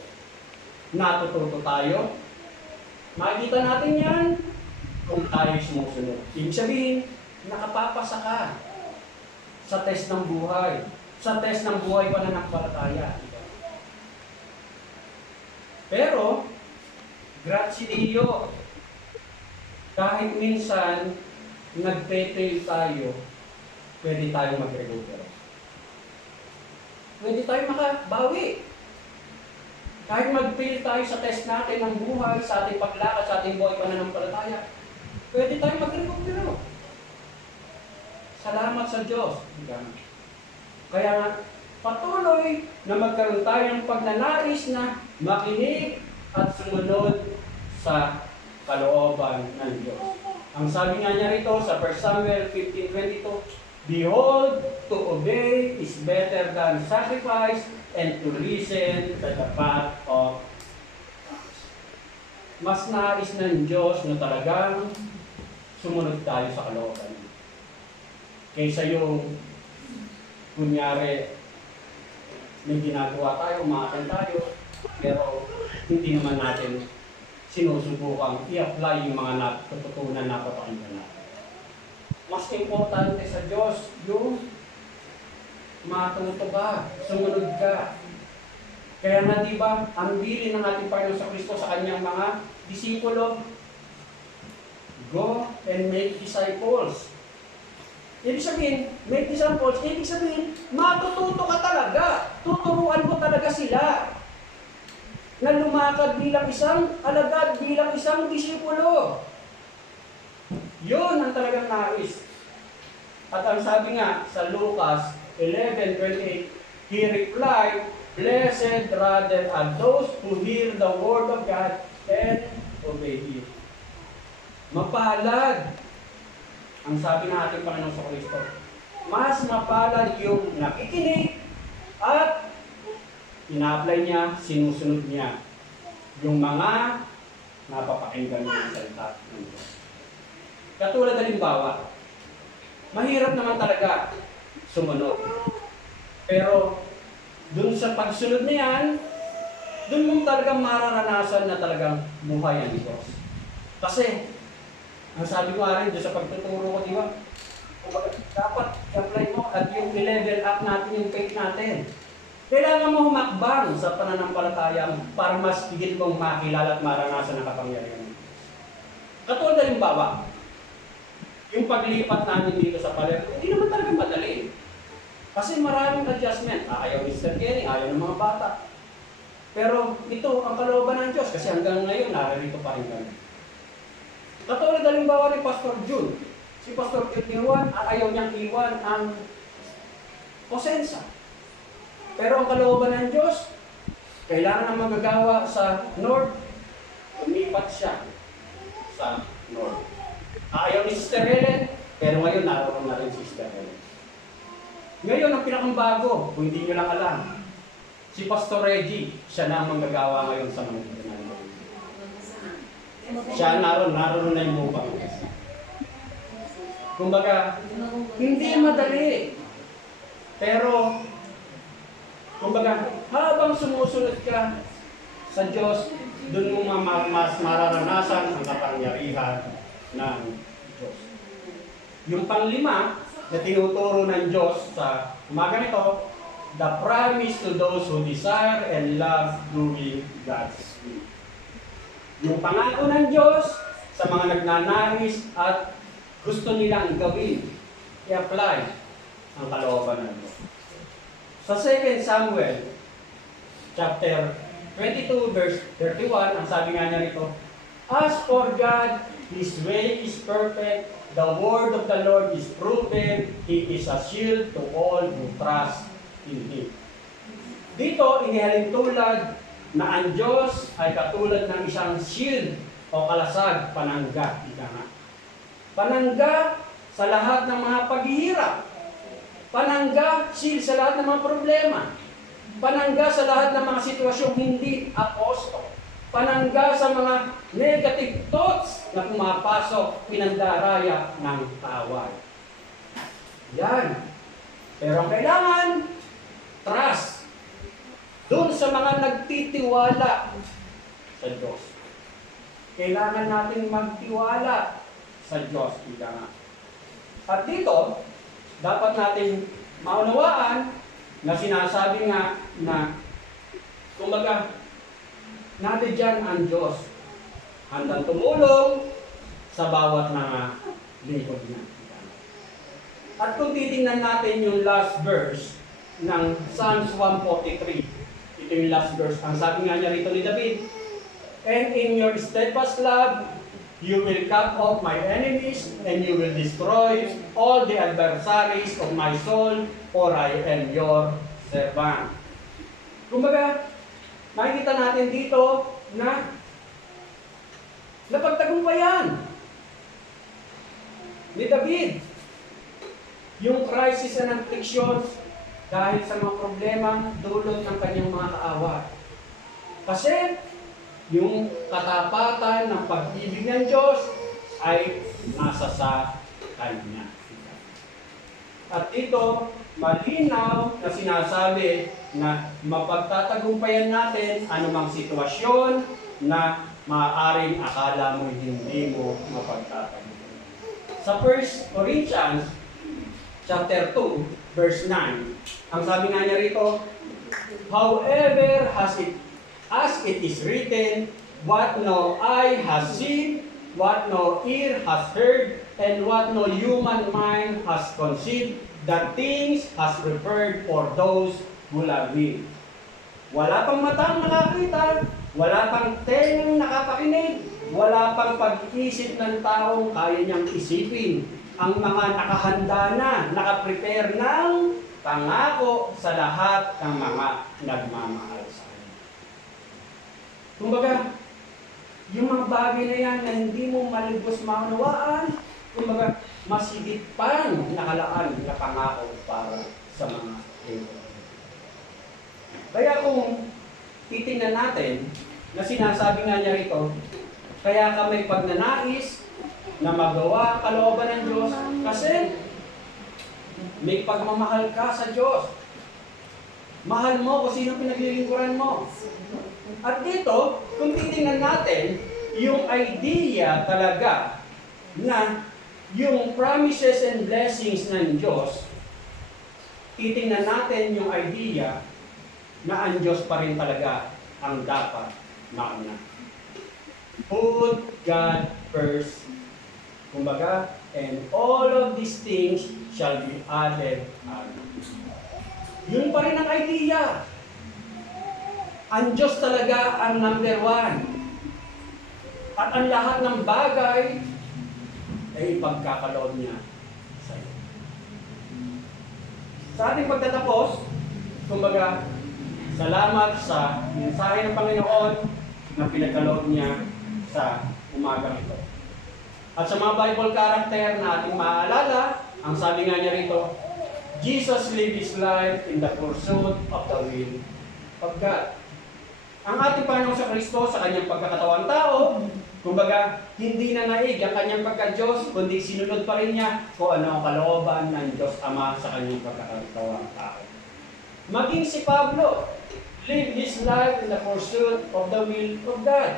Natututo tayo? Makikita natin yan kung tayo sumusunod. Ibig sabihin, nakapapasa ka sa test ng buhay. Sa test ng buhay pananampalataya. Pero, grazie Dio, kahit minsan nagpe-fail tayo, pwede tayo mag-recover. Pwede tayo makabawi. Kahit mag-fail tayo sa test natin ng buhay, sa ating paglakad, sa ating buhay pananampalataya, pwede tayo mag-recover. Salamat sa Diyos. Kaya nga, patuloy na magkaroon tayo ng pagnanais na makinig at sumunod sa kalooban ng Diyos. Ang sabi nga niya rito sa 1 Samuel 15:22, behold, to obey is better than sacrifice, and to listen to the path of mas nais ng Diyos na talagang sumunod tayo sa kalooban. Kaysa yung kunyari, may ginagawa tayo, umakin tayo, pero hindi naman natin sinusubukang i-apply yung mga natututunan na papakinggan natin. Mas importante sa Diyos yung matuto ka, sumunod ka. Kaya nga diba, ang bilin ng ating Panginoon sa Kristo sa kanyang mga disipulo, go and make disciples. Ibig sabihin, make disciples, ibig sabihin, matututo ka talaga. Tuturuan mo talaga sila na lumakad bilang isang alagad, bilang isang disipulo. Yun ang talagang nais. At ang sabi nga sa Lucas 11:28, he replied, blessed rather are those who hear the word of God and obey it. Mapalad ang sabi ng ating Panginoon sa Kristo. Mas mapalad yung nakikinig at ina-apply niya, sinusunod niya yung mga napapakinggan niya sa salita ng Diyos. Katulad halimbawa, mahirap naman talaga sumunod. Pero dun sa pagsunod na yan, dun mo talagang mararanasan na talagang buhay ang Diyos. Kasi, ang sabi ko rin doon sa pagtuturo ko, di ba? Dapat i-apply mo at yung i-level up natin yung faith natin. Kailangan mo humakbang sa pananampalataya para mas higit mong makilala at maranasan ang kapangyarihan. Katulad halimbawa, yung paglipat namin dito sa Palermo, hindi naman talaga madali. Kasi maraming adjustment. Ayaw ni Mr. Kenny, ayaw ng mga bata. Pero ito ang kalooban ng Diyos kasi hanggang ngayon naririto pa rin kami. Katulad halimbawa ni Pastor June. Si Pastor Juan, ayaw niyang iwan ang Cosenza. Pero ang kalooban ng Diyos, kailangan na magagawa sa North, lumipat siya sa North. Ayaw ni Sister Helen, pero ngayon naroon na rin si Sister Helen. Ngayon, ang pinakang-bago, kung hindi nyo lang alam, si Pastor Reggie, siya na ang manggagawa ngayon sa mga pinanalo. Siya naroon na yung mupang. Kumbaga, hindi madali. Pero, kumbaga, habang sumusunod ka sa Diyos, doon mo mas mararanasan ang kapangyarihan ng Diyos. Yung panglima na tinuturo ng Diyos sa umaga nito, the promise to those who desire and love doing God's will. Yung pangako ng Diyos sa mga nagnanais at gusto nilang gawin, i-apply ang kalooban ng Diyos. Sa 2 Samuel, chapter 22 verse 31, ang sabi nga niya rito, as for God, His way is perfect, the word of the Lord is proven, He is a shield to all who trust in Him. Dito, inihalin tulad na ang Diyos ay katulad ng isang shield o kalasag, panangga. Panangga sa lahat ng mga paghihirap. Panangga, shield sa lahat ng mga problema. Panangga sa lahat ng mga sitwasyong hindi aposto. Panangga sa mga negative thoughts na pumapasok, pinandaraya ng tawad. Yan. Pero ang kailangan, trust. Doon sa mga nagtitiwala sa Diyos. Kailangan natin magtiwala sa Diyos. At dito, dapat natin maunawaan na sinasabi nga na kumbaga, natin dyan ang Diyos. Handang tumulong sa bawat mga lingkod niya. At kung titingnan natin yung last verse ng Psalms 143, ito yung last verse. Ang sabi nga niya rito ni David, and in your steadfast love, you will cut off my enemies, and you will destroy all the adversaries of my soul, for I am your servant. Kumbaga, makikita natin dito na napagtagumpayan ni David yung crisis and afflictions dahil sa mga problema dulot ng kanyang mga kaaway. Kasi yung katapatan ng pag-ibig ng Diyos ay nasa sa kanya. At dito, malinaw na sinasabi na mapagtatagumpayan natin anumang sitwasyon na maaaring akala mo hindi mo mapagtatagumpayan. Sa 1 Corinthians chapter 2, verse 9, ang sabi nga niya rito, however, as it is written, what no eye has seen, what no ear has heard, and what no human mind has conceived, the things has prepared for those who love Him. Wala pang matang nakakita, wala pang tengang nakapakinig, wala pang pag-iisip ng taong kaya niyang isipin. Ang mga nakahanda na, nakaprepare ng pangako sa lahat ng mga nagmamahal sa Kanya. Kumbaga, yung mga bagay na yan na hindi mo malubos maunawaan, kumbaga, mas higit pang nakalaan na pangako para sa mga ito. Kaya kung titingnan natin, na sinasabi nga niya rito, kaya ka may pagnanais na magawa kalooban ng Diyos kasi may pagmamahal ka sa Diyos. Mahal mo kung sino pinaglilingkuran mo. At dito, kung titingnan natin, yung idea talaga na yung promises and blessings ng Diyos, titingnan natin yung idea na ang Diyos pa rin talaga ang dapat mauna. Put God first. Kumbaga, and all of these things shall be added unto you. Yun pa rin ang idea. Ang Diyos talaga ang number one. At ang lahat ng bagay ay ipagkakaloob niya sa iyo. Sa ating pagtatapos, kumbaga, salamat sa mensahe ng Panginoon na pinagkaloob niya sa umagang ito. At sa mga Bible character na ating maaalala, ang sabi nga niya rito, Jesus lived His life in the pursuit of the will of God. Ang ating Panginoon sa Kristo sa kanyang pagkakatawang tao, kumbaga, hindi na naig ang kanyang pagka-Diyos, kundi sinunod pa rin niya kung ano ang kalooban ng Diyos Ama sa kanyang pagkakatawang tao. Maging si Pablo, live his life in the pursuit of the will of God.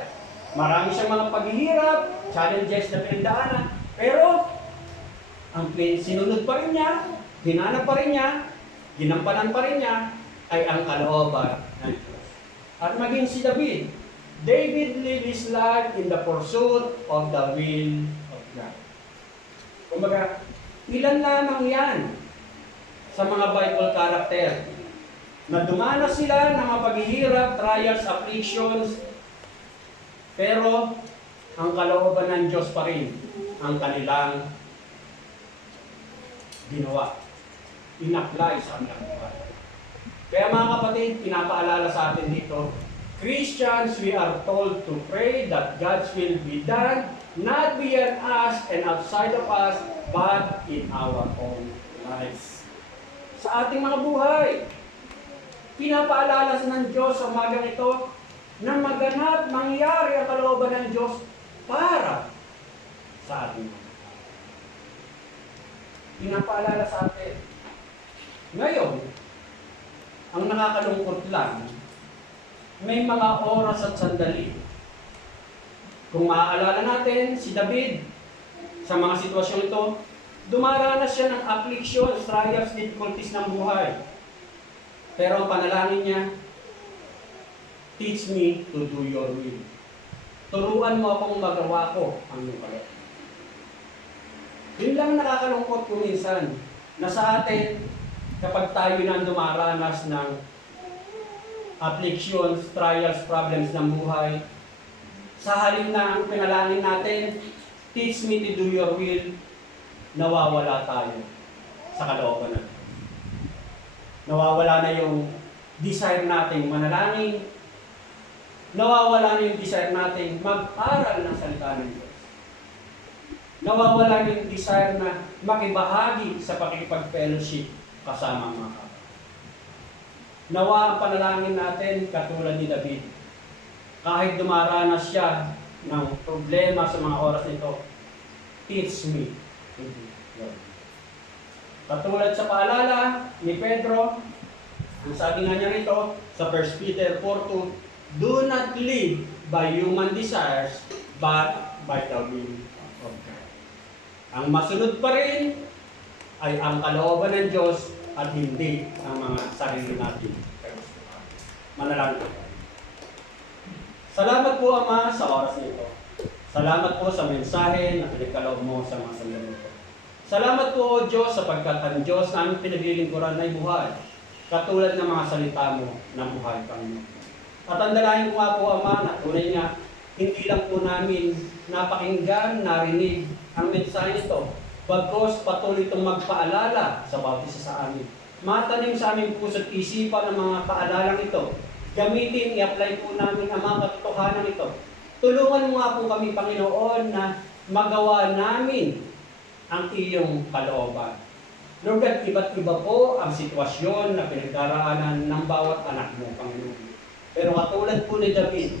Marami siyang mga paghihirap, challenges na pinagdaanan, pero ang sinunod pa rin niya, hinanap pa rin niya, ginampanan pa rin niya, ay ang kalooban ng Diyos. At maging si David, David lived his life in the pursuit of the will of God. Kumbaga, ilan lamang yan sa mga Bible character na dumanas sila ng mga paghihirap, trials, afflictions, pero ang kalooban ng Diyos pa rin ang kanilang ginawa. In-apply sa kanilang buhay. Kaya mga kapatid, pinapaalala sa atin dito, Christians, we are told to pray that God's will be done, not beyond us and outside of us, but in our own lives. Sa ating mga buhay, pinapaalala ng Diyos sa umagang ito na maganap, mangyari ang kalooban ng Diyos para sa ating mga buhay. Pinapaalala sa atin. Ngayon, ang nakakalungkot lang, may mga oras at sandali. Kung maaalala natin, si David, sa mga sitwasyon ito, dumaranas siya ng affliction, trials, difficulties ng buhay. Pero ang panalangin niya, teach me to do your will. Turuan mo akong magawa ko ang iyong kalooban. Yun lang nakakalungkot kung minsan, na sa atin, kapag tayo na dumaranas ng afflictions, trials, problems ng buhay, sa halip na ang pinalangin natin, teach me to do your will, nawawala tayo sa kalooban natin. Nawawala na yung desire nating manalangin, nawawala na yung desire nating mag-aral ng salita ng Diyos. Nawawala na yung desire na makibahagi sa pakikipag-fellowship kasama ang mga kapatid. Nawa ang panalangin natin katulad ni David. Kahit dumaranas siya ng problema sa mga oras nito, teach me. Katulad sa paalala ni Pedro, ang sabi nga niya rito sa 1 Peter 4:2, do not live by human desires, but by the will of God. Ang masunod pa rin ay ang kalooban ng Diyos at hindi ang mga sarili natin. Manalangin. Salamat po, Ama, sa oras nito. Salamat po sa mensahe na pinagkaloob mo sa mga sandali nito. Salamat po, O Diyos, sapagkat ang Diyos na aming pinaglilingkuran ay buhay, katulad ng mga salita mo na buhay, Panginoon. At ang dalangin ko nga po, Ama, na tunay nga, hindi lang po namin napakinggan, narinig ang mensahe nito, bagkos patuloy itong magpaalala sa bawat isa sa amin. Matanim sa aming puso't isipan ng mga paalalang ito. Gamitin, i-apply po namin ang mga katotohanan ito. Tulungan mo nga po kami, Panginoon, na magawa namin ang iyong kalooban. Lord God, iba't iba po ang sitwasyon na pinagdaraanan ng bawat anak mo, Panginoon. Pero katulad po ni David,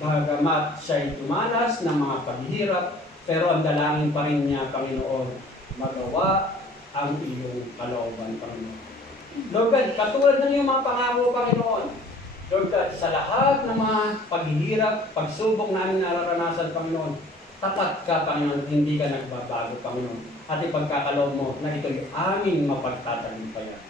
bagamat siya'y tumanas ng mga paghihirap, pero ang dalangin pa rin niya, Panginoon, magawa ang iyong kalooban, Panginoon. Lord God, katulad ng iyong mga pangako, Panginoon, Lord God, sa lahat ng mga paghihirap, pagsubok namin nararanasan, Panginoon, tapat ka, Panginoon, hindi ka nagbabago, Panginoon. At ipagkakaloob mo na ito'y aming mapagtatagumpayan.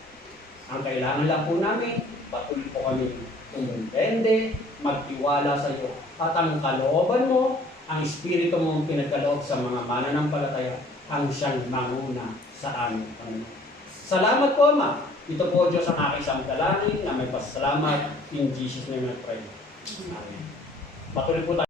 Ang kailangan lang po namin, patuloy po kami tumintende, magtiwala sa iyo. At ang kalooban mo, ang Espiritu mong pinagkaloob sa mga mananampalataya, ang siyang manguna sa amin, Panginoon. Salamat po, Ama. Ito po, Diyos, ang aking samdalangin na may pasalamat. In Jesus' name I pray. Amen. Patuloy po tayo.